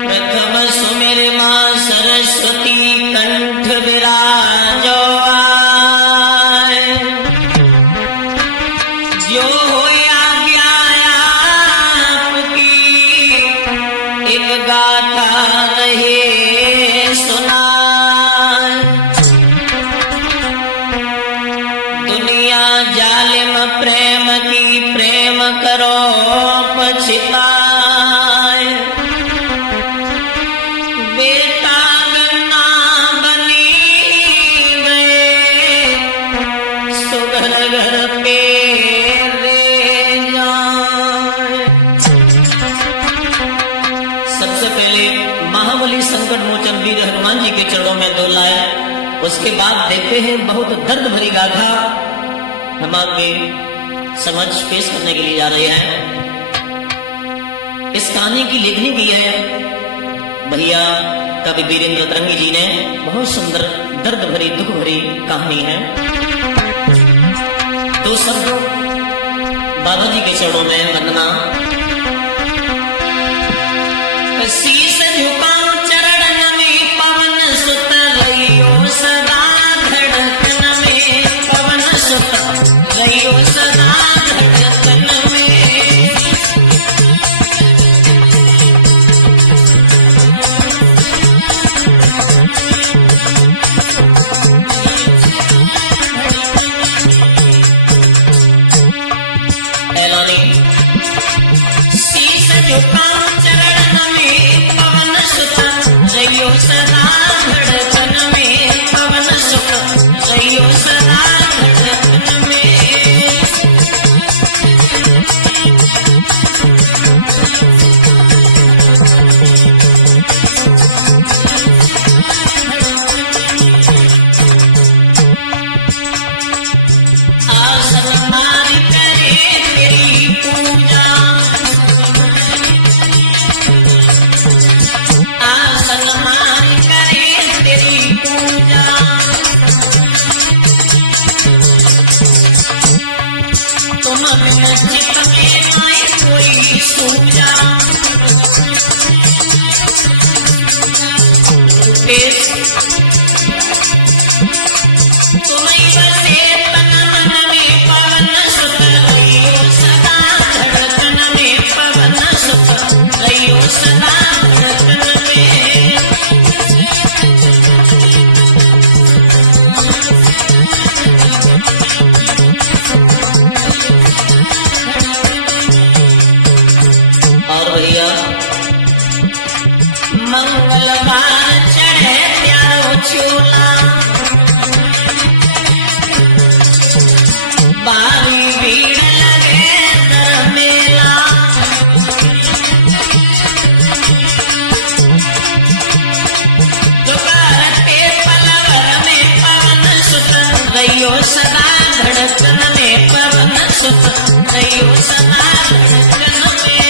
प्रथम सुमिर मां सरस्वती कंठ विराजो आए। जो होया आपकी एक गाथा रहे सुनाए। दुनिया जालिम प्रेम की प्रेम करो पछताए। बेटा गन्ना बनी गए सुघर घर पे रे जाए। सबसे पहले महाबली संकट मोचन वीर हनुमान जी के चरणों में दो लाए। उसके बाद देखते हैं बहुत दर्द भरी गाथा हम आपके समझ पेश करने के लिए जा रहे हैं। इस कहानी की लेखनी की है भैया कवि वीरेंद्र तरंगी जी ने। बहुत सुंदर दर्द भरी दुख भरी कहानी है। दो शब्द बाबा जी के चरणों में वंदना। शीश झुकाओ चरण में पवन सुत रहियो सदा धड़कन में। पवन सुत रहियो सदा धड़कन में। ऐलानी शीश झुकाओ चरण में पवन सुत रहियो सदा धड़कन में। पवन सुत रहियो सदा धड़कन में। आसन मार करे तेरी पूजा। आसन मार करे तेरी पूजा। तुम बिन चित में आए कोई सूझा। तुम्हीं बसे तन मन में पवन सुत रहियो सदा धड़कन में। पवन सुत रहियो सदा धड़कन में। और भैया मंगलवार चढ़े प्यारो चोला। बारी भीड़ लगे दर मेला। दोपहर के पलवर में पवन सुत रहियो सदा धड़कन में। पवन सुत रहियो सदा धड़कन में।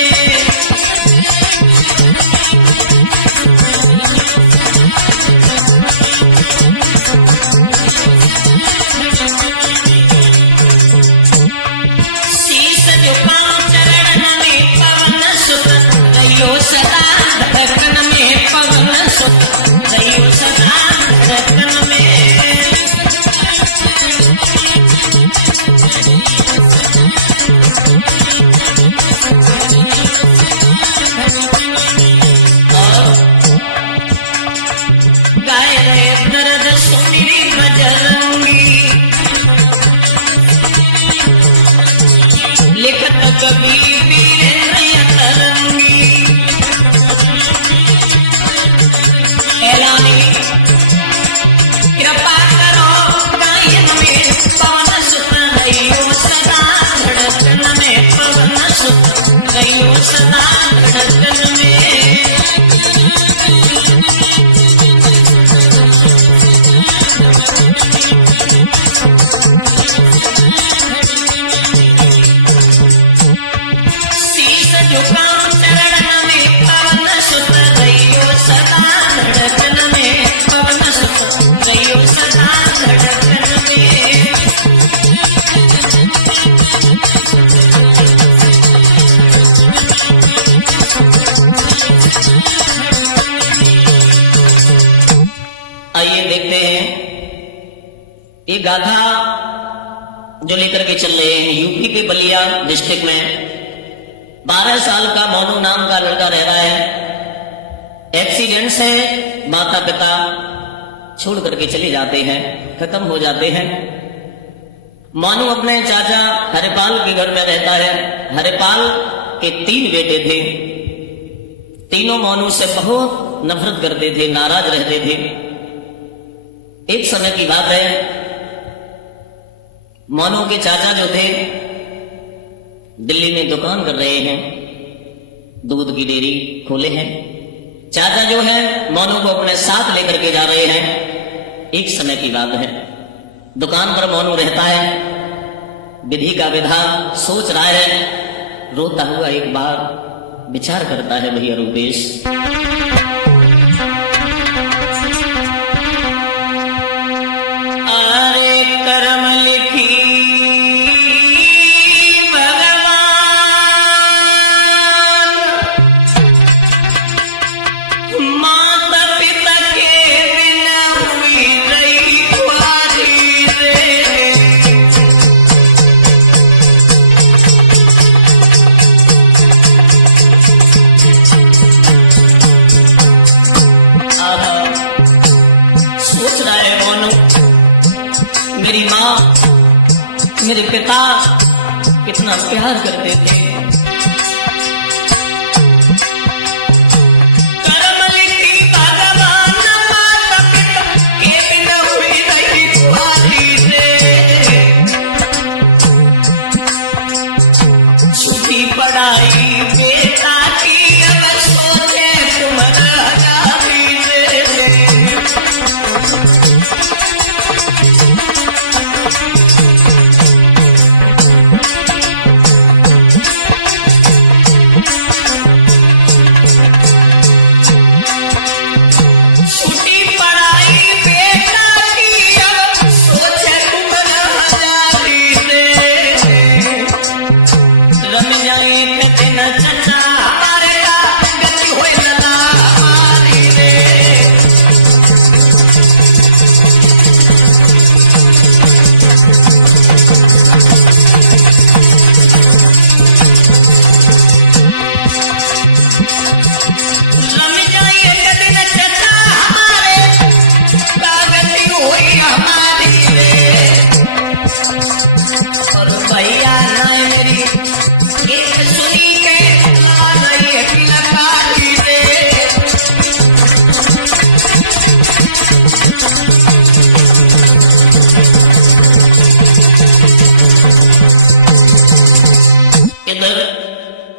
ये गाथा जो लेकर के चल रहे हैं, यूपी के बलिया डिस्ट्रिक्ट में 12 साल का मोनू नाम का लड़का रह रहा है। एक्सीडेंट से माता पिता छोड़ करके चले जाते हैं, खत्म हो जाते हैं। मोनू अपने चाचा हरिपाल के घर में रहता है। हरिपाल के 3 बेटे थे। तीनों मोनू से बहुत नफरत करते थे, नाराज रहते थे। एक समय की बात है, मोनू के चाचा जो थे दिल्ली में दुकान कर रहे हैं, दूध की डेयरी खोले हैं। चाचा जो है मोनू को अपने साथ लेकर के जा रहे हैं। एक समय की बात है, दुकान पर मोनू रहता है, विधि का विधान सोच रहा है। रोता हुआ एक बार विचार करता है, भैया रूपेश, अरे कर्म लिखी मेरी माँ मेरे पिता कितना प्यार करते थे। कर्म लिखी भगवान माता पिता के बिना हुई नहीं तुम्हारी रे। छुट्टी पढ़ाई बेटा की अब सोचे तुम्हारा जारी रे।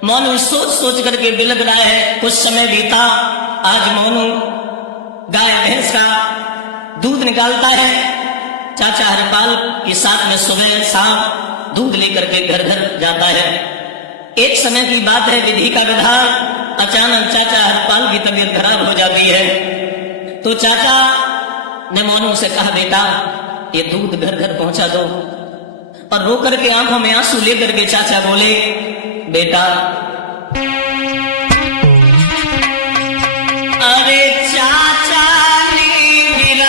मोनू सोच सोच करके बिलख रहा है। कुछ समय बीता, आज मोनू गाय भैंस का दूध निकालता है। चाचा हरिपाल के साथ में सुबह शाम दूध लेकर के घर घर जाता है। एक समय की बात है, विधि का विधान, अचानक चाचा हरिपाल की तबीयत खराब हो जाती है। तो चाचा ने मोनू से कहा, बेटा ये दूध घर घर पहुंचा दो। और रो करके आंखों में आंसू लेकर के चाचा बोले, बेटा अरे चाचा चाली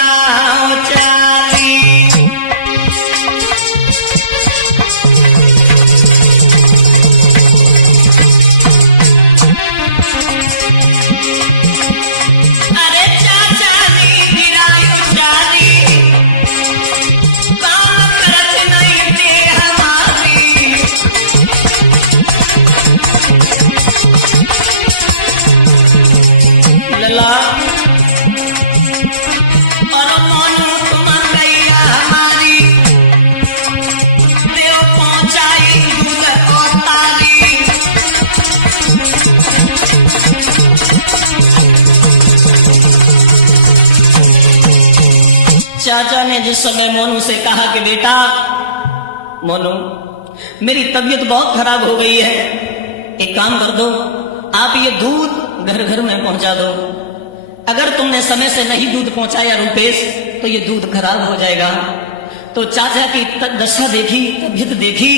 अरे चाचा चाली काम करत नहीं दे हमारी। लला और मोनू तुम गैया हमारी, देव पहुंचाई दूध और ताली। चाचा ने जिस समय मोनू से कहा कि बेटा मोनू मेरी तबीयत बहुत खराब हो गई है, एक काम कर दो, आप ये दूध घर घर में पहुंचा दो। अगर तुमने समय से नहीं दूध पहुंचाया रूपेश, तो ये दूध खराब हो जाएगा। तो चाचा की दशा देखी, तबीयत देखी,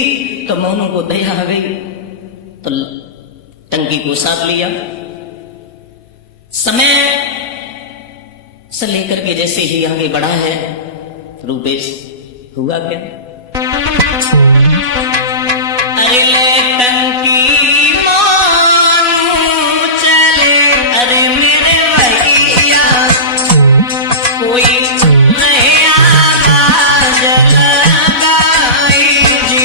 तो मोनू को दया आ गई, तो टंकी को साथ लिया। समय से लेकर के जैसे ही आगे बढ़ा है रूपेश, हुआ क्या? अरे ले टंकी मानू चले, अरे मेरे भैया कोई नहीं आगा जलगाई जी।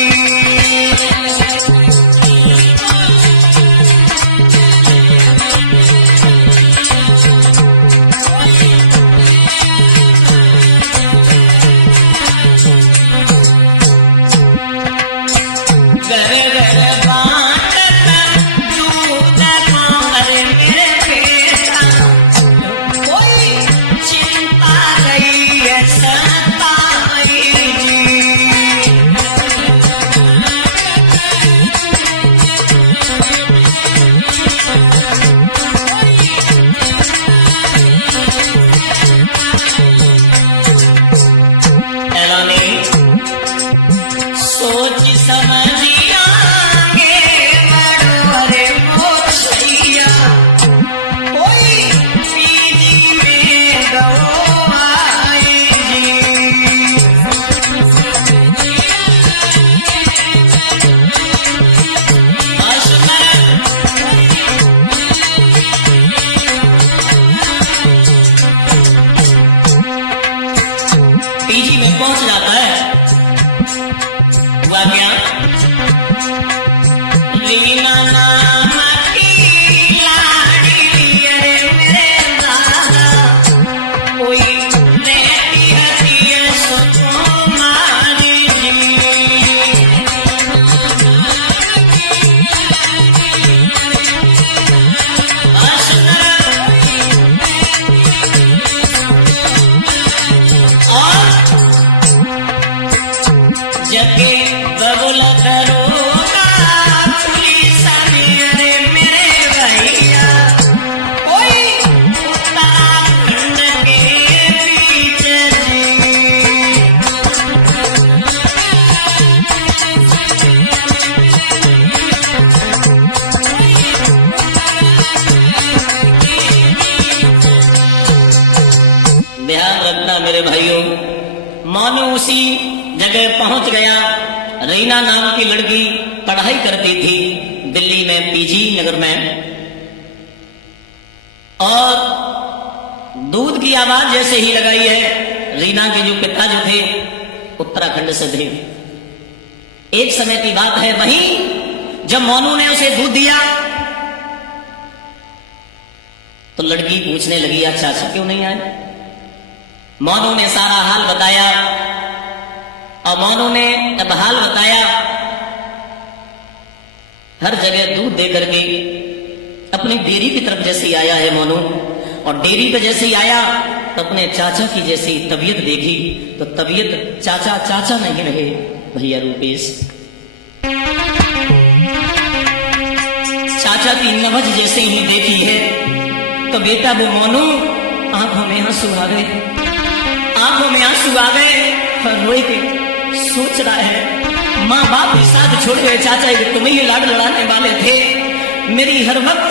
पहुंच जाता है। हुआ क्या? रीना नाम की लाड़ी अरे मेरे दादा कोई रहती है सुकुमारी जी। जबकि बबुल दरोगा पुलिस अरे मेरे भैया कोई उत्तराखंड के बीच जी। ध्यान रखना मेरे भाइयों, मानो उसी जगह पहुंच गया। रीना नाम की लड़की पढ़ाई करती थी दिल्ली में, पीजी नगर में, और दूध की आवाज जैसे ही लगाई है, रीना के जो पिता जो थे उत्तराखंड से थे। एक समय की बात है, वहीं जब मोनू ने उसे दूध दिया तो लड़की पूछने लगी, अच्छा चाचा क्यों नहीं आए? मोनू ने सारा हाल बताया, और मोनू ने जब हाल बताया, हर जगह दूध दे करके अपनी डेयरी की तरफ जैसे ही आया है मोनू, और डेयरी पे जैसे ही आया तो अपने चाचा की जैसी तबीयत देखी तो तबीयत चाचा चाचा नहीं रहे भैया रूपेश। चाचा की नवज जैसे ही देखी है तो बेटा वो मोनू आंखों में आंसू आ गए, आंखों में आंसू आ गए और रोए के सोच रहा है, माँ बाप के साथ छोड़ गए चाचा कि तुम ही लाड लड़ाने वाले थे, मेरी हर वक्त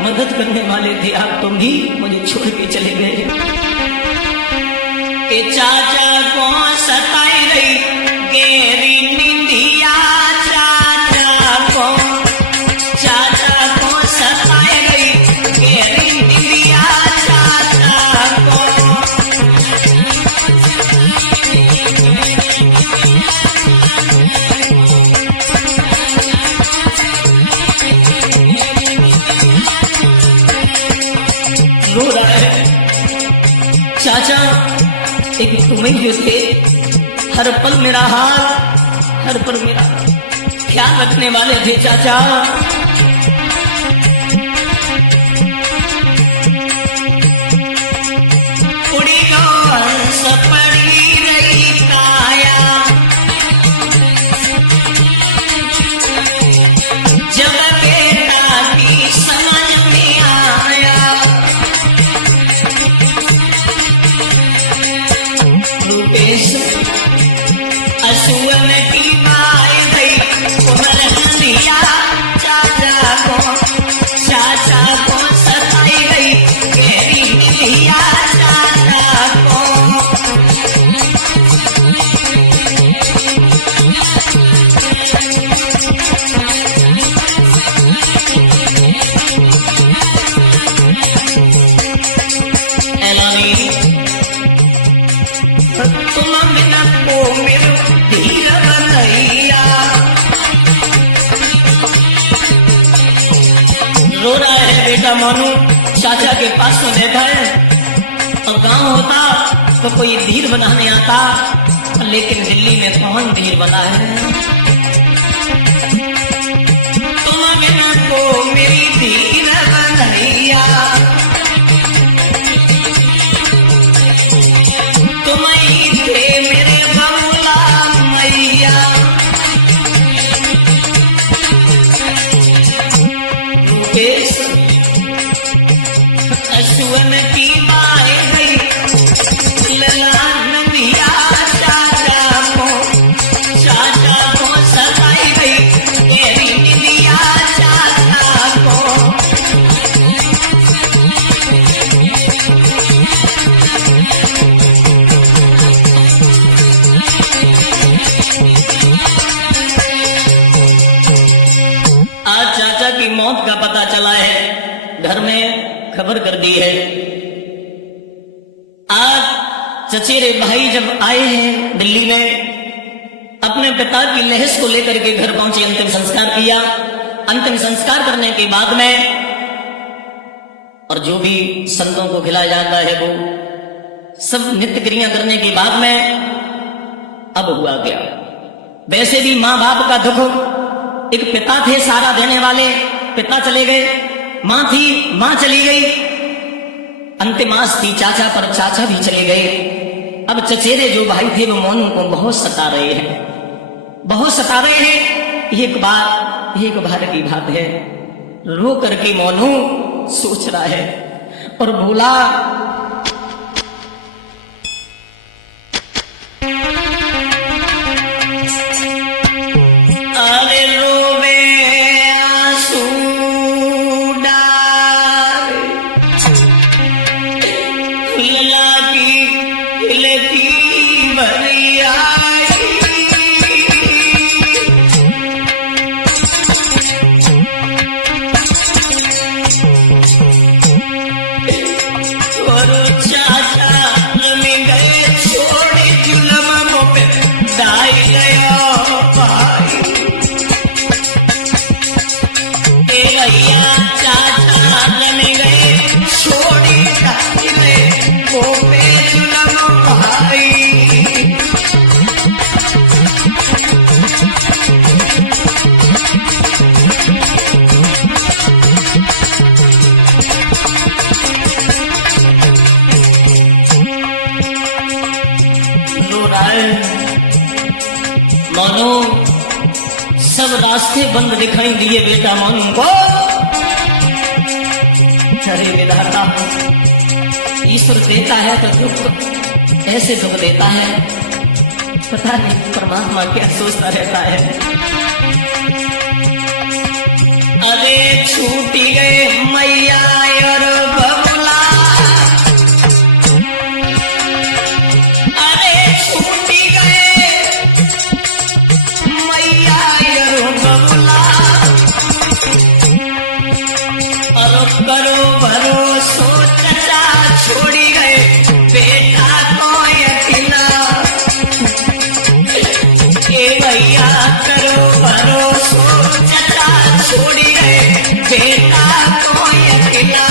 मदद करने वाले थे, आप तुम ही मुझे छोड़ के चले गए। कि चाचा को सताई रही गेरी निंदिया, चाचा को सताई रही गेरी निंदिया, चाचा को रो रहा है। चाचा एक तुम्हें जो थे, हर पल मेरा हाल, हर पल मेरा ख्याल रखने वाले थे चाचा। उड़ी को हंस पड़ी रही काया, जब बेटा की समझ में आया, असुअन की मार गई उमर दिया चाचा। चाचा के पास में बैठा है और गांव होता तो कोई धीर बनाने आता, लेकिन दिल्ली में कौन धीर बना है। तुम बिना को मेरी धीर बनैया, तुम ही थे मेरे बबुला मैया। रूपेश असुवन की बाहे गई, ललान दिया चाचा को सताई गई, तेरी दिया चाचा को। आज चाचा की मौत का पता चला है, घर में खबर कर दी है। आज चचेरे भाई जब आए हैं दिल्ली में, अपने पिता की लहस को लेकर के घर पहुंचे, अंतिम संस्कार किया। अंतिम संस्कार करने के बाद में और जो भी संतों को खिलाया जाता है वो सब नित्य क्रिया करने के बाद में अब हुआ गया। वैसे भी माँ बाप का दुख, एक पिता थे सहारा देने वाले, पिता चले गए, माँ थी, माँ चली गई, अंतिम आस थी चाचा पर, चाचा भी चले गए। अब चचेरे जो भाई थे वो मोनू को बहुत सता रहे हैं, बहुत सता रहे हैं। एक बार की बात है, रो करके मोनू सोच रहा है और बोला, अरे रोवे आंसू डाल, लला की हिलती भरिया, और चाचा में गए छोड़े जुलमों पे दाई गया भाई। भैया चाचा में गए छोड़ी दाई में वो पे जुलम भाई। रो रहा है मोनू, सब रास्ते बंद दिखाई दिए बेटा मोनू को। अरे विधाता, ईश्वर देता है तो दुख ऐसे दुख देता है, पता नहीं परमात्मा क्या सोचता रहता है। अरे छूटी गए मैया और बबुला, अरे छूटी गए मैया और बबुला, और करो भरोसो चचा छोड़ी गए बेटा को यकीना। ए भैया करो भरोसो चचा छोड़ी गए बेटा को यकीना।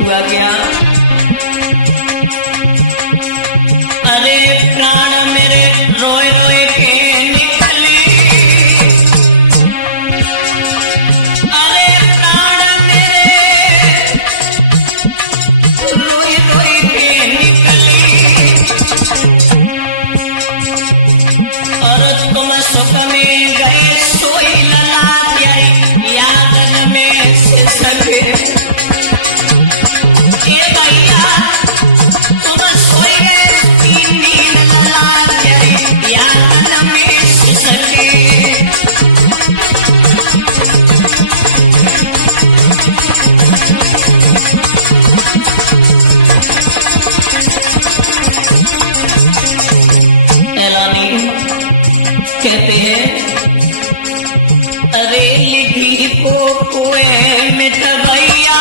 हुआ क्या? अरे प्राण मेरे रोए रोए के निकली, अरे प्राण मेरे रोए रोए के निकली, और तुम सुख में गए सोई लला प्यारी यादन में से सके। भैया तुम सोए गए नींद लला प्यारी यादन में से सके। एलानी कहते हैं, अरे लिखी को कुएं में भैया,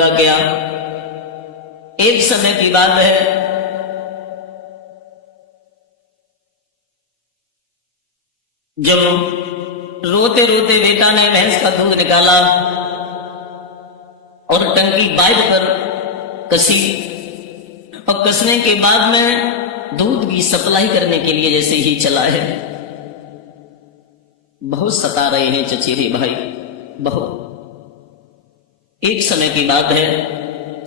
हुआ क्या, एक समय की बात है, जब रोते रोते बेटा ने भैंस का दूध निकाला और टंकी बाइक पर कसी, और कसने के बाद में दूध की सप्लाई करने के लिए जैसे ही चला है, बहुत सता रहे हैं चचेरे भाई, बहुत। एक समय की बात है,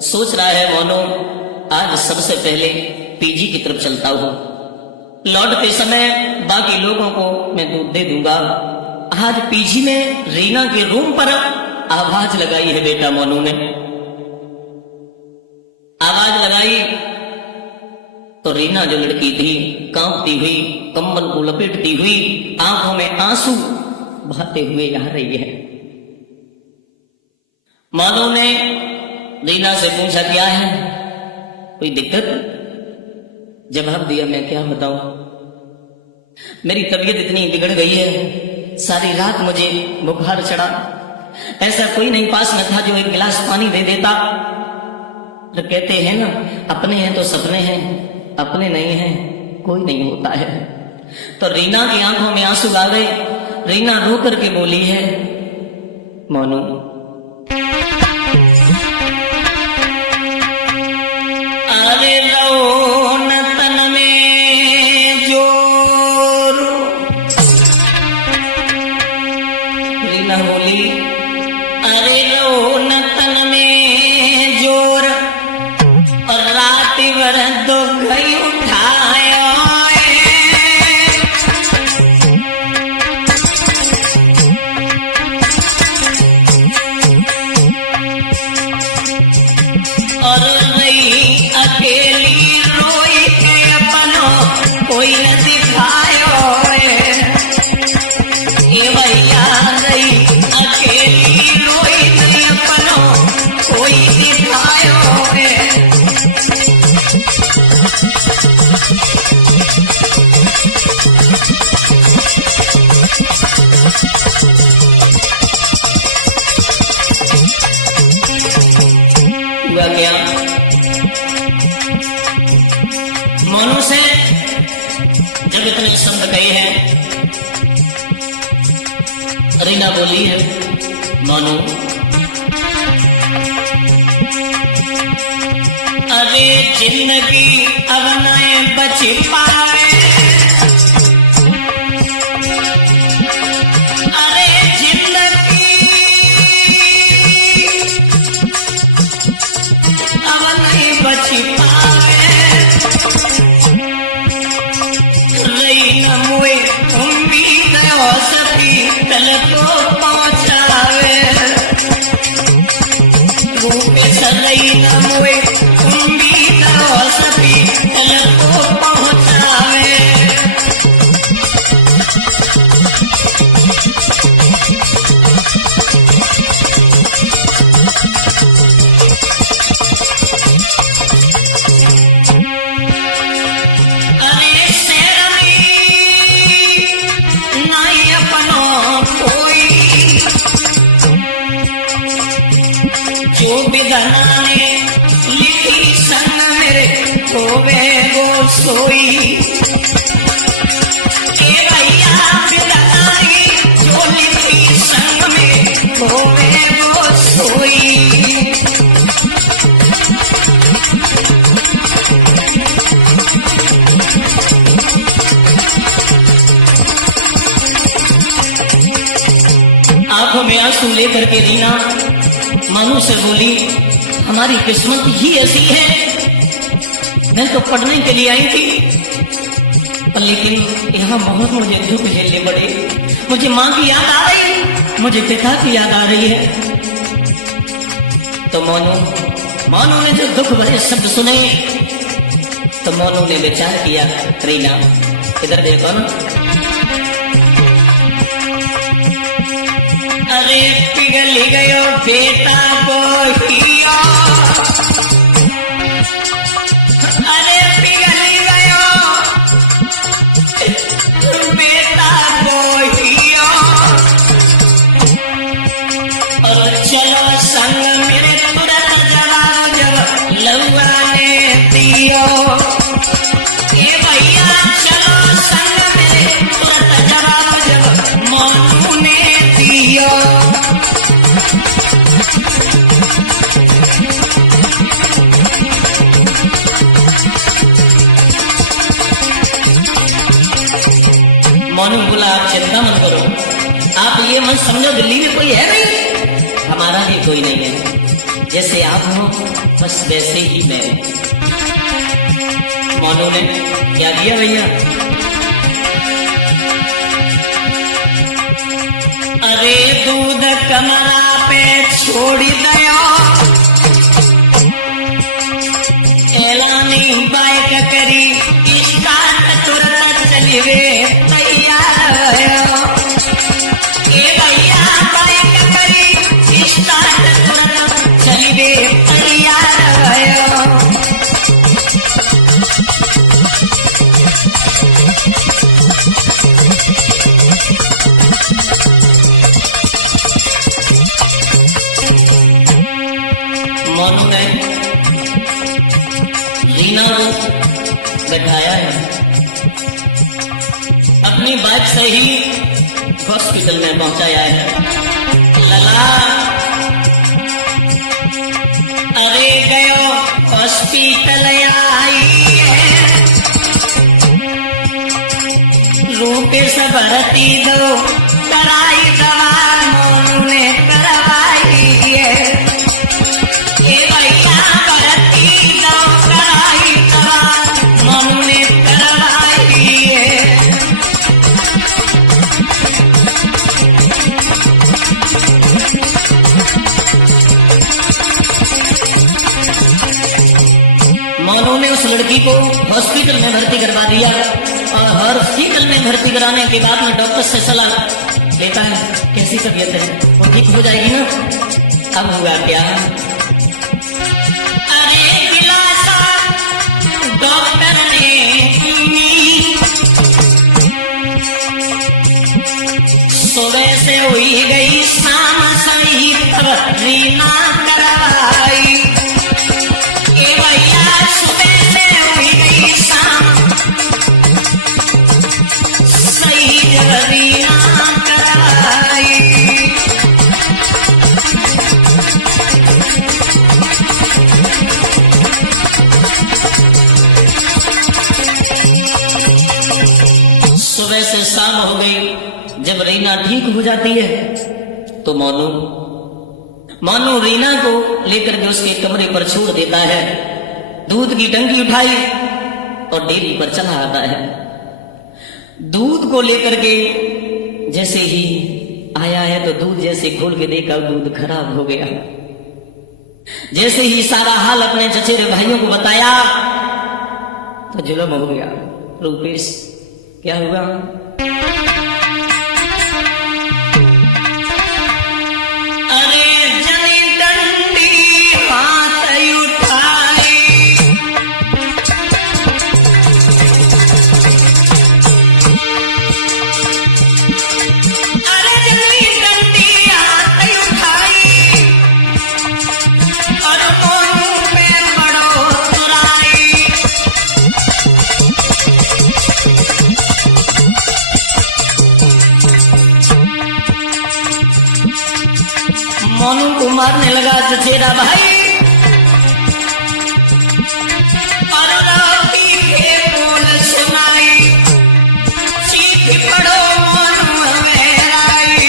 सोच रहा है मोनू आज सबसे पहले पीजी की तरफ चलता हूं, लौटते समय बाकी लोगों को मैं दूध दे दूंगा। आज पीजी में रीना के रूम पर आवाज लगाई है बेटा मोनू ने, आवाज लगाई तो रीना जो लड़की थी कांपती हुई, कंबल को लपेटती हुई, आंखों में आंसू बहाते हुए आ रही है। मोनू ने रीना से पूछा क्या है, कोई दिक्कत? जवाब दिया मैं क्या बताऊं, मेरी तबीयत इतनी बिगड़ गई है, सारी रात मुझे बुखार चढ़ा, ऐसा कोई नहीं पास में था जो एक गिलास पानी दे देता। तो कहते हैं ना, अपने हैं तो सपने हैं, अपने नहीं हैं कोई नहीं होता है। तो रीना की आंखों में आंसू आ गए, रीना रो करके बोली है, मोनू अरे रो न तन में जोर। रीना बोली अरे रो न तन में जोर, और रात भर दुख उठाया, और रही अकेली रोई के अपनो कोई न दिखायो, ये भैया रही अकेली रोई के अपनो कोई दिखायो। हुआ क्या, मोनू से जब इतने शब्द कहे हैं, रीना बोली है, मोनू अरे जिंदगी अब न बच पाए, अरे जिंदगी अब नहीं बच पाए, रही न मुए उम्मीद हो सकी तल को पहुंचावे, रूप सही न मुए उम्मीद हो सकी तल को पहुंचावे। जो विधाना ने लिखी संग मेरे होवे वो सोई, ए भैया विधानी जो लिखी संग में होवे वो सोई। आंखों में आंसू लेकर के रीना मोनू से बोली, हमारी किस्मत ही ऐसी है, मैं तो पढ़ने के लिए आई थी, पर लेकिन यहाँ बहुत मुझे दुख झेलने पड़े, मुझे माँ की याद आ रही, मुझे पिता की याद आ रही है। तो मोनू ने जो दुख भरे शब्द सुने, तो मोनू ने विचार किया, रीना इधर देखो ना, अरे पिघल गयो बेटा बोहिया, अरे पिघल गयो बेटा बोहिया, और चलो संग मेरे तुरंत मोनू बोला आप चिंता मत करो, आप ये मत समझो दिल्ली में कोई है नहीं, हमारा भी कोई नहीं है, जैसे आप हो बस वैसे ही मैं। मोनू ने क्या किया भैया, अरे दूध कमरा पे छोड़ दया, एलानी बाइक करी स्टार्ट तुरंत चलिए तैयार ए भैया, बाइक करी स्टार्ट तुरंत चलिए तैयार। मोनू ने रीना को बैठाया है, अपनी बाइक से ही हॉस्पिटल में पहुंचाया है। लला अरे गयो हॉस्पिटल आई है, रूपे से भर्ती दो कराई दवा, मोनू ने करवाई है। ए भैया भर्ती दो कराई दवा, मोनू ने करवाई है। मोनू ने उस लड़की को हॉस्पिटल में भर्ती करवा दिया और हॉस्पिटल में भर्ती कराने के बाद में डॉक्टर से सलाह लेता है कैसी तबीयत है, वो ठीक हो जाएगी ना। अब हुआ क्या, अरे दिलासा डॉक्टर ने सुबह से हुई गई शाम सही तब रीना करवाई। ए भैया सुबह से हुई गई शाम सही जब रीना करवाई। सुबह से शाम हो गई, जब रीना ठीक हो जाती है तो मोनू रीना को लेकर के उसके कमरे पर छोड़ देता है, दूध की टंकी उठाई और डेयरी पर चला आता है। दूध को लेकर के जैसे ही आया है तो दूध जैसे खोल के देखा दूध खराब हो गया। जैसे ही सारा हाल अपने चचेरे भाइयों को बताया तो जुल्म हो गया। रूपेश क्या हुआ, अरे जनी डंडी हाथ उठाई, अरे जनी डंडी हाथ उठाई और मोनू पे बड़ो तुराई। मोनू को मारने लगा चचेरा भाई और लौकी के बोल सुनाई, चीख पड़ो मोनू मेराई।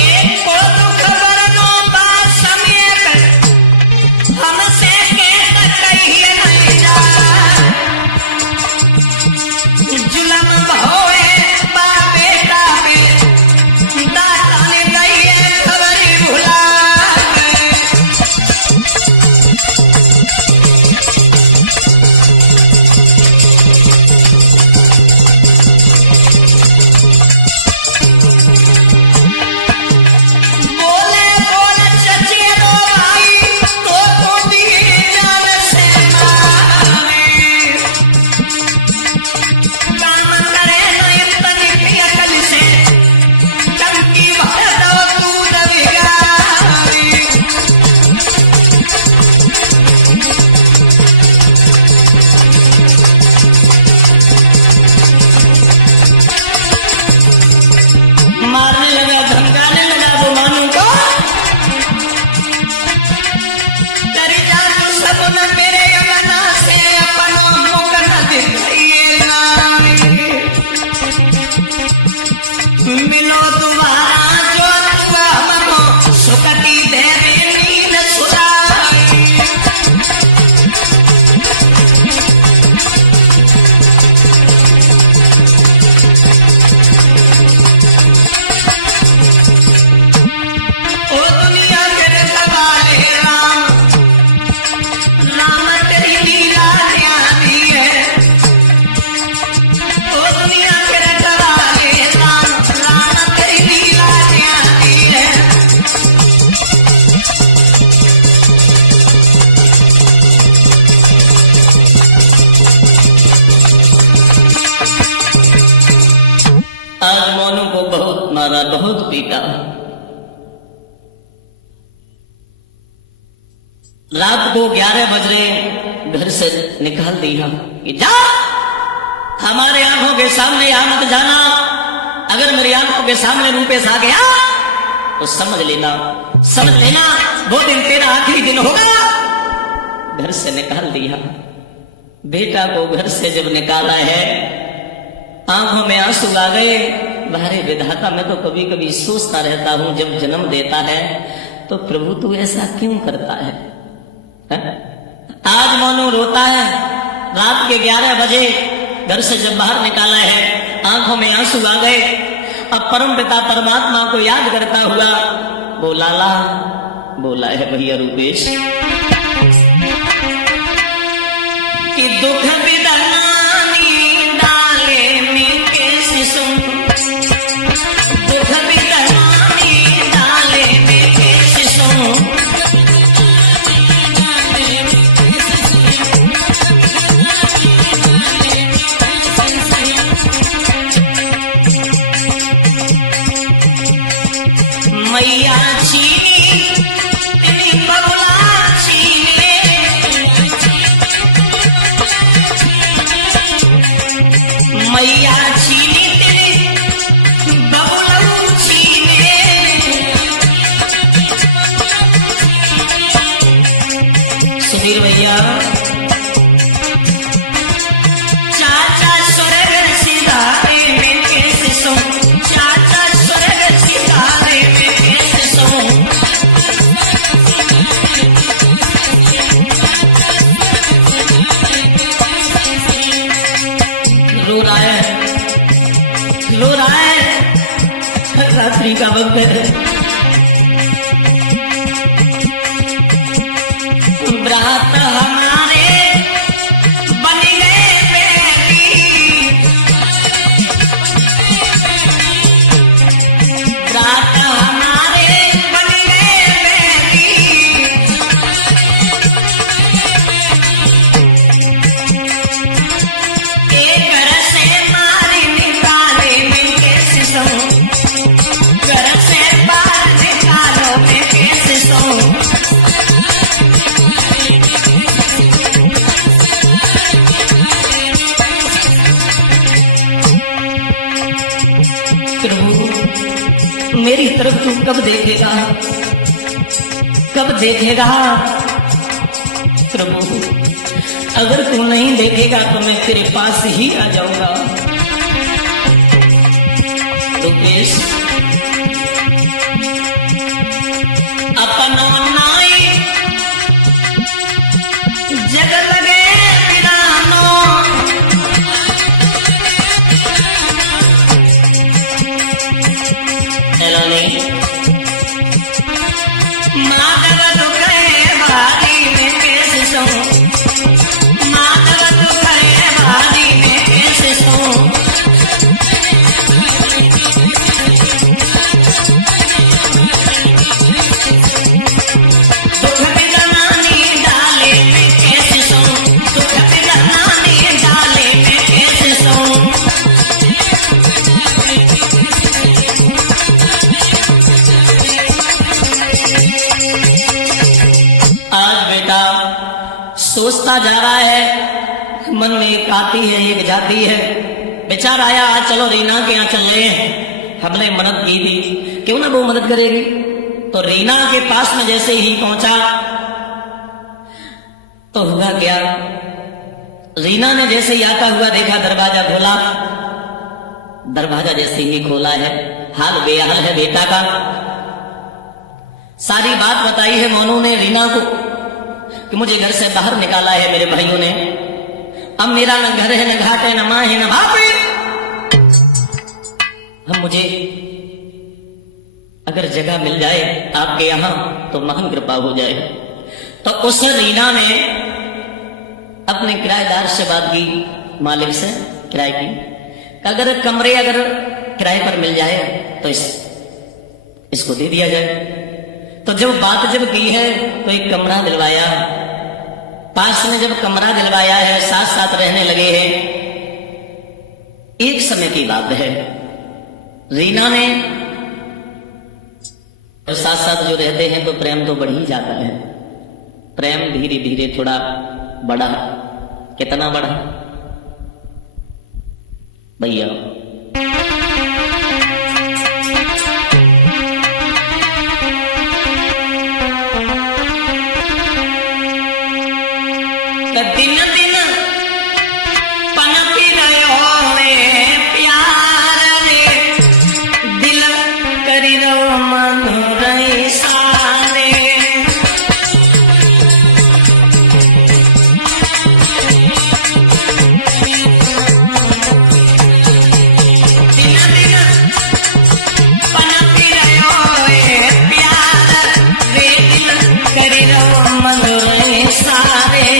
एक को तो खबर नो बात समेत हमसे के कहिए नहीं जा, रात को 11 बज रहे घर से निकाल दिया कि जा, हमारे आंखों के सामने आ मत जाना। अगर मेरी आंखों के सामने रूपेश आ गया तो समझ लेना वो दिन तेरा आखिरी दिन होगा। घर से निकाल दिया। बेटा को घर से जब निकाला है, आंखों में आंसू आ गए। बाहरे विधाता, मैं तो कभी कभी सोचता रहता हूं, जब जन्म देता है तो प्रभु तू ऐसा क्यों करता है? आज मानो रोता है। रात के 11 बजे घर से जब बाहर निकाला है, आंखों में आंसू आ गए। अब परम पिता परमात्मा को याद करता हुआ वो लाला बोला है भैया रूपेश कि दुख विदानी डाले में कैसे सुन, दुख विदानी डाले में कैसे सुन, मैया छीनी तेरी बबुला छीने, मैया छीनी तेरी बबुला छीने। सुधीर भैया चाचा स्वर्ग सिधारे में कैसे सो, चाचा स्वर्ग सिधारे में कैसे सो, रो रहा है, रात्रि का वक्त है। ब्रात हमारे बन गए बेटी, ब्रात हमारे बन गए बेटी, एक घर से मारी निकाले में कैसे सो, घर से बाहर निकालो में कैसे सो। प्रभु मेरी तरफ तू कब देखेगा, कब देखेगा? प्रभु अगर तू नहीं देखेगा तो मैं तेरे पास ही आ जाऊंगा। रूपेश अपनो नाई जग लगे पिरानो, माधव दुख है भारी में कैसे सो, माधव दुख है भारी में कैसे सो, दुख विदानी डाले में कैसे सो, दुख विदानी डाले में कैसे सो। सोचता जा रहा है, मन में एक आती है एक जाती है। विचार आया आज चलो रीना के यहाँ चल रहे हैं, हमने मदद की थी, क्यों ना वो मदद करेगी। तो रीना के पास में जैसे ही पहुंचा तो हुआ क्या, रीना ने जैसे ही आता हुआ देखा दरवाजा खोला, दरवाजा जैसे ही खोला है हाल बेहाल है बेटा का। सारी बात बताई है मोनू ने रीना को कि मुझे घर से बाहर निकाला है मेरे भाइयों ने, अब मेरा न घर है न घाट है न मां है न बाप है। हम मुझे अगर जगह मिल जाए आपके यहां तो महान कृपा हो जाए। तो उस रीना ने अपने किराएदार से बात की, मालिक से किराए की, अगर कमरे अगर किराए पर मिल जाए तो इसको दे दिया जाए। तो जब बात की है तो एक कमरा दिलवाया, पास में जब कमरा दिलवाया है, साथ साथ रहने लगे हैं। एक समय की बात है, रीना ने साथ साथ जो रहते हैं तो प्रेम तो बढ़ ही जाता है। प्रेम धीरे धीरे थोड़ा बढ़ा। कितना बढ़ा भैया? दिन दिन पनपी रहो प्यार रे, दिल करी रहो मन रही सारे। दिन दिन पनपी रहो प्यार रे, दिल करी रहो मन रही सारे।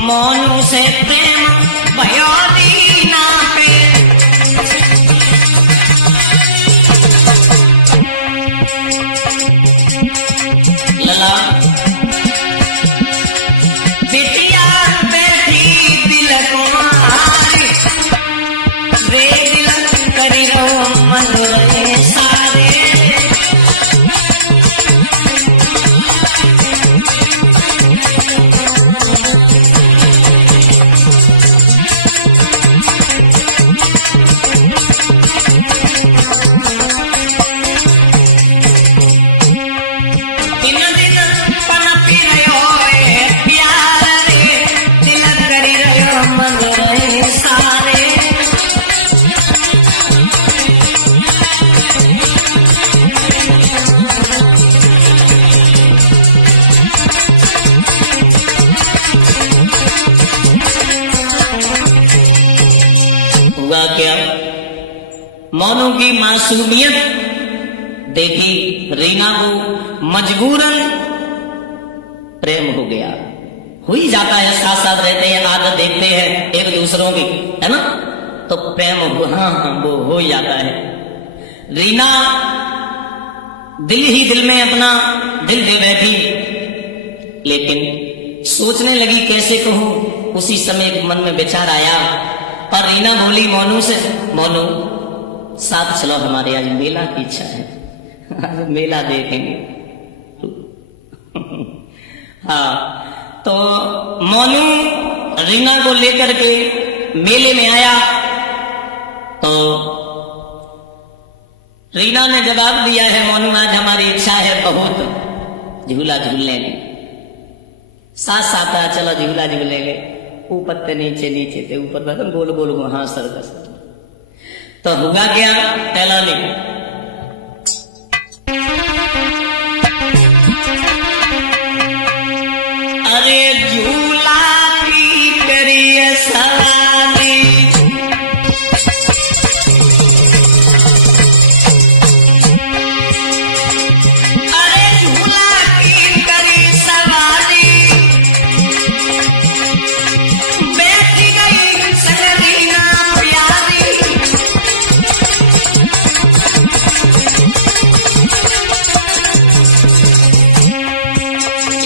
मोनू से प्रेम भयो दीना पे, लला बिटिया बैठी दिल कुमारी रे, दिल करी रहो मन रहे सारे। हुआ क्या? मोनू की मासूमियत देखी रीना को मजबूरन प्रेम हो गया। हो ही जाता है, साथ साथ रहते हैं, आदत देखते हैं एक दूसरों की, है ना, तो प्रेम हाँ वो हो ही जाता है। रीना दिल ही दिल में अपना दिल दे बैठी, लेकिन सोचने लगी कैसे कहूं। उसी समय मन में विचार आया और रीना बोली मोनू से, मोनू साथ चलो, हमारे आज मेला की इच्छा है, मेला देखेंगे। हाँ, तो मोनू रीना को लेकर के मेले में आया तो रीना ने जवाब दिया है, मोनू आज हमारी इच्छा है बहुत झूला झूलने की। साथ साथ चलो झूला झूलेंगे। ऊपर से नीचे, नीचे से ऊपर, गोल गोल हाँ सर्कस। तो हुआ क्या? पहला नहीं, अरे झूला की करिए सवारी, अरे झूला की करी सवारी, बैठी गई सगरीना प्यारी।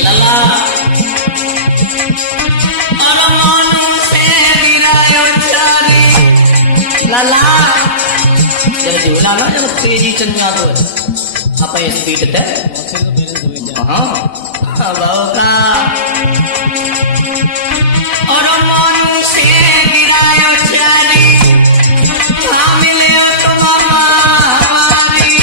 लला लला जब झूला ना जब तेजी चल जातो आप स्पीड ते हाँ का और मोनू से गिरायो चारी हाँ मिले तो मामा हमारी।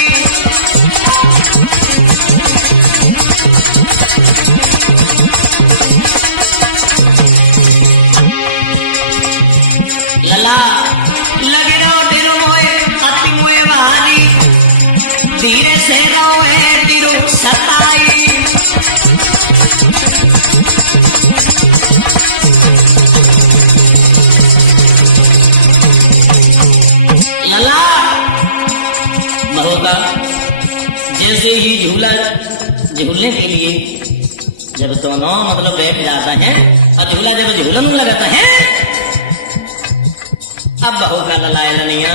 लला लगे रहो दिल मोए अति मोए बहारी, धीरे से रहो है दिलो सताई। लला महोगा जैसे ही झूला झूलने के लिए जब दोनों मतलब बैठ जाता है और झूला जब झूलन लगाता है, अब बहुत ना ललाए लनिया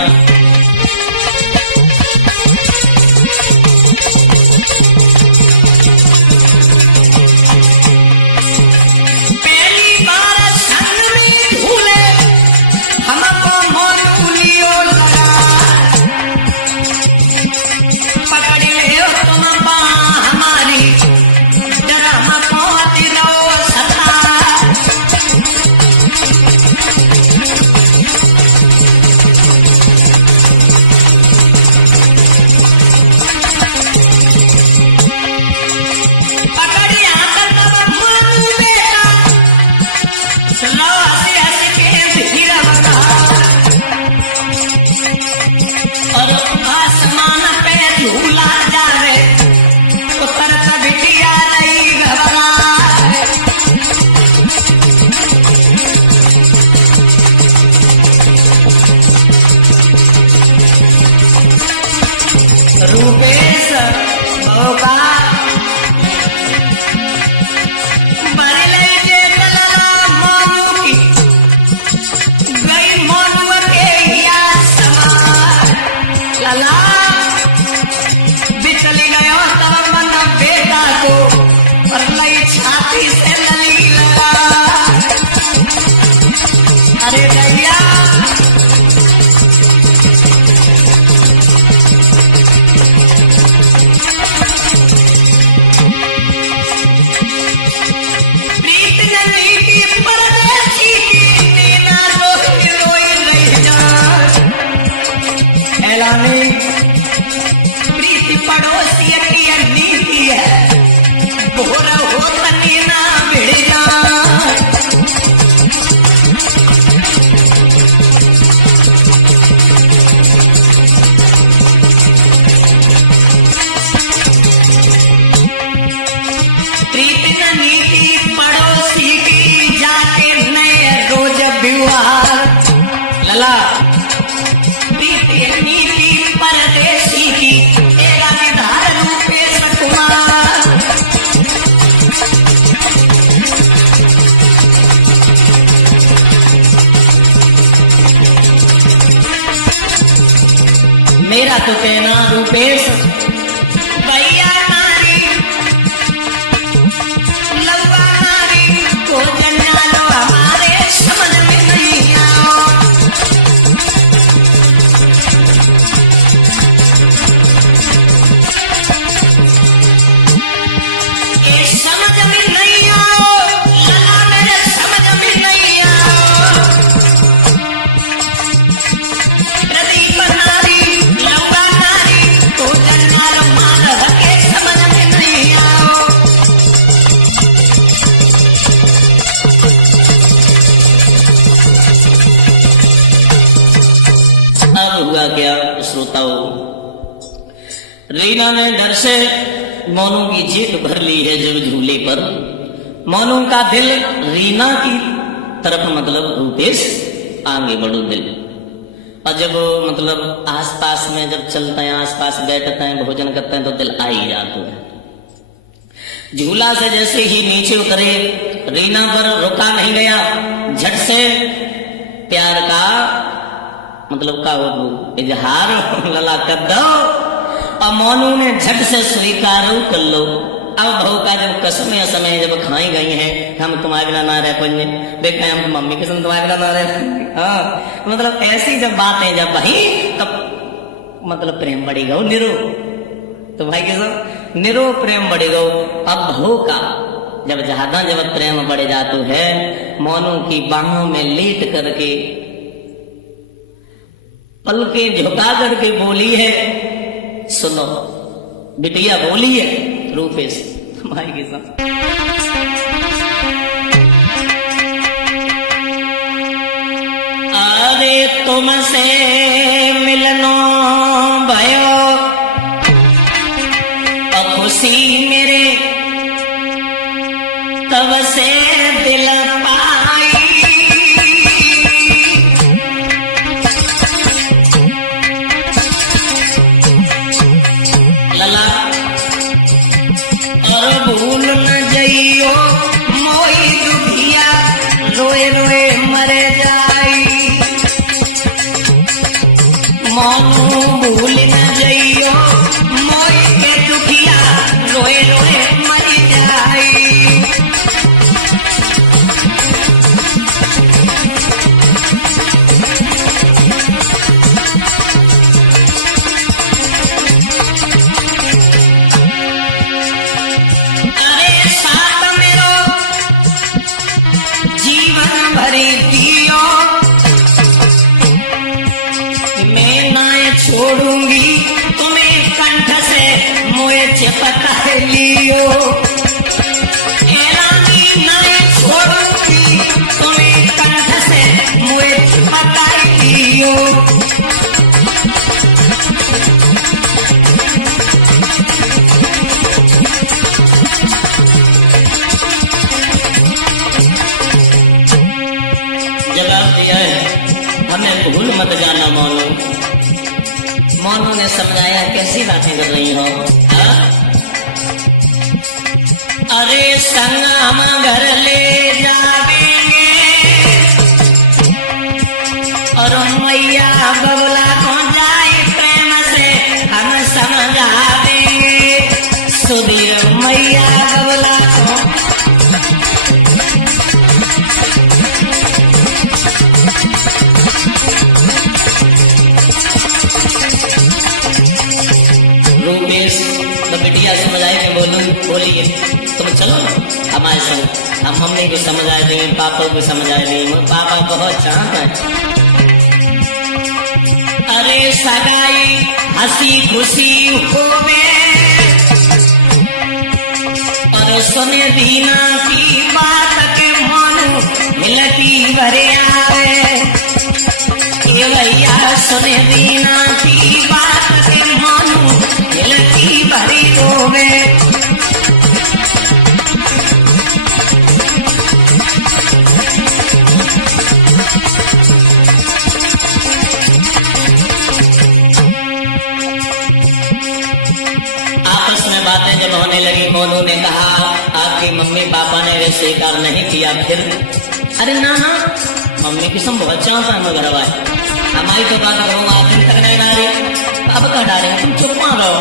छाती से लगी लगा। अरे भैया प्रीत न नीति परदेसी की नीना रोई रोई रह जा। ऐलाने प्रीति पड़ोसी की नीति है, बोर हो तनी ना भिड़ जा। प्रीति न नीति पड़ोसी की जाके नए रोज विवाह। लला प्रीति नीति परदेसी की तेरा निधार रूपेश कुमार। मेरा तो कहना रूपेश भैया नारी लंबा नारी को जन्ना लो हमारे समझ में नहीं आओ। ये समझ में नहीं आओ लला मेरे समझ में नहीं आओ। प्रदीप नारी लंबा नारी को जन्ना लो माधव के समझ में नहीं आओ। अब हुआ क्या श्रोताओं, रीना ने डर से मोनू की जीप भर ली है जब झूले पर। मोनू का दिल रीना की तरफ मतलब रूपेश आगे बढ़ो दिल। और जब मतलब आसपास में जब चलते हैं, आसपास बैठते हैं, भोजन करते हैं तो दिल आ ही जाता है। झूला से जैसे ही नीचे उतरे रीना पर रुका नहीं गया, झट से प्यार का मतलब का इजहार लला कर दो। और मोनू ने झट से स्वीकार कर लो। अब बहू का जब कसम समय जब खाई गई है, हम तुम्हारे बिना ना रह पाएंगे, देखते हैं हम मम्मी कसम तुम्हारे बिना ना रह पाएंगे। हाँ मतलब ऐसी जब बातें जब वही तब मतलब प्रेम बढ़ेगा निरो। तो भाई कसम निरो प्रेम बढ़ेगा। अब बहू का जब ज्यादा जब प्रेम बढ़ जाता है, मोनू की बाहों में लेट करके पलके झुका करके बोली है, सुनो बिटिया बोली है रूपेश भाई के साथ। अरे तुमसे मिलनो भयो और खुशी मेरे तब से दिल पाई। लला और भूल न जइयो मोई दुखिया रोए रोए मरे जाई। मोनू भूल न जइयो मोई के दुखिया रोए रोए मर जाई। छोड़ूंगी तुम्हें कंठ से मोए चिपका लियो। ऐलानी नाय छोड़ूंगी तुम्हें कंठ से मोए चिपका लियो। जवाब दिया है, हमें भूल मत जाना मोनू। मोनू ने समझाया कैसी बातें कर रही हो। अरे संग हम घर ले जाएंगे और मैया बबला को जाए प्रेम से हम समझा देंगे। सुधीर मैया बबला को रूपेश तो बिटिया समझ आए कि बोलिए तुम चलो हमारे संग, हम मम्मी को समझ आए देंगे, पापा को समझ आए देंगे, पापा बहुत चाह है। अरे सगाई हंसी खुशी होवे, और सुने दीना की बात के मानो मिलती भरे आवे, ये भैया सुने दीना की बात के मानो मिलती भरी होवे। आपस में बातें जब होने लगी, मोनू ने कहा आपकी मम्मी पापा ने वे स्वीकार नहीं किया, फिर अरे ना ना मम्मी की सम बहुत चाहता है मगर हमारी तो बात करूंगा, आप दिन तक नहीं डाले अब कह डाले, तुम चुप रहो।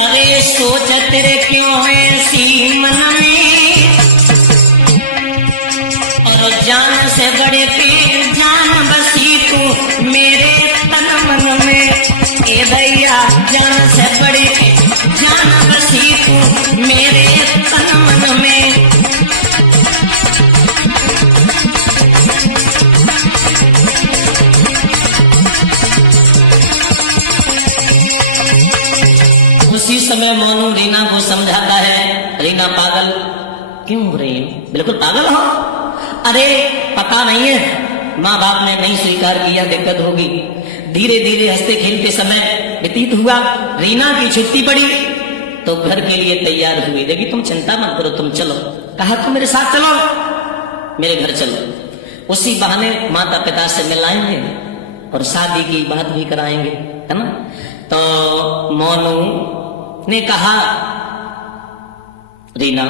अरे सोच तेरे क्यों ऐसी मन में, और जान से बड़े पे जान बसी तू मेरे तन मन में, ए भैया जान से बड़े पे जान बसी तू मेरे तन मन में। उसी समय मोनू रीना को समझाता है, रीना पागल क्यों हो रही हो, बिल्कुल पागल हो, अरे पता नहीं है माँ बाप ने नहीं स्वीकार किया, दिक्कत होगी। धीरे धीरे हंसते खेलते समय व्यतीत हुआ, रीना की छुट्टी पड़ी तो घर के लिए तैयार हुई, देखी तुम चिंता मत करो तुम चलो, कहा तुम मेरे साथ चलो, मेरे घर चलो। उसी बहाने माता पिता से मिलाएंगे और शादी की बात भी कराएंगे, है ना। तो मोनू ने कहा रीना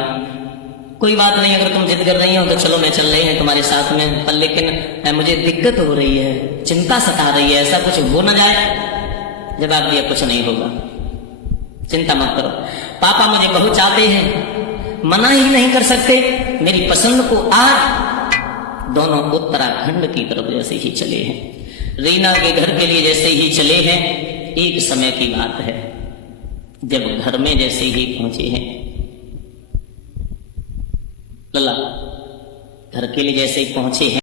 कोई बात नहीं, अगर तुम जिद कर रही हो तो चलो मैं चल रही हूँ तुम्हारे साथ में, पर लेकिन मुझे दिक्कत हो रही है, चिंता सता रही है, ऐसा कुछ हो ना जाए। जवाब दिया कुछ नहीं होगा, चिंता मत करो, पापा मुझे बहुत चाहते हैं, मना ही नहीं कर सकते, मेरी पसंद को आज दोनों उत्तराखंड की तरफ जैसे ही चले हैं, रीना के घर के लिए जैसे ही चले हैं, एक समय की बात है जब घर में जैसे ही पहुंचे हैं, लला घर के लिए जैसे ही पहुंचे हैं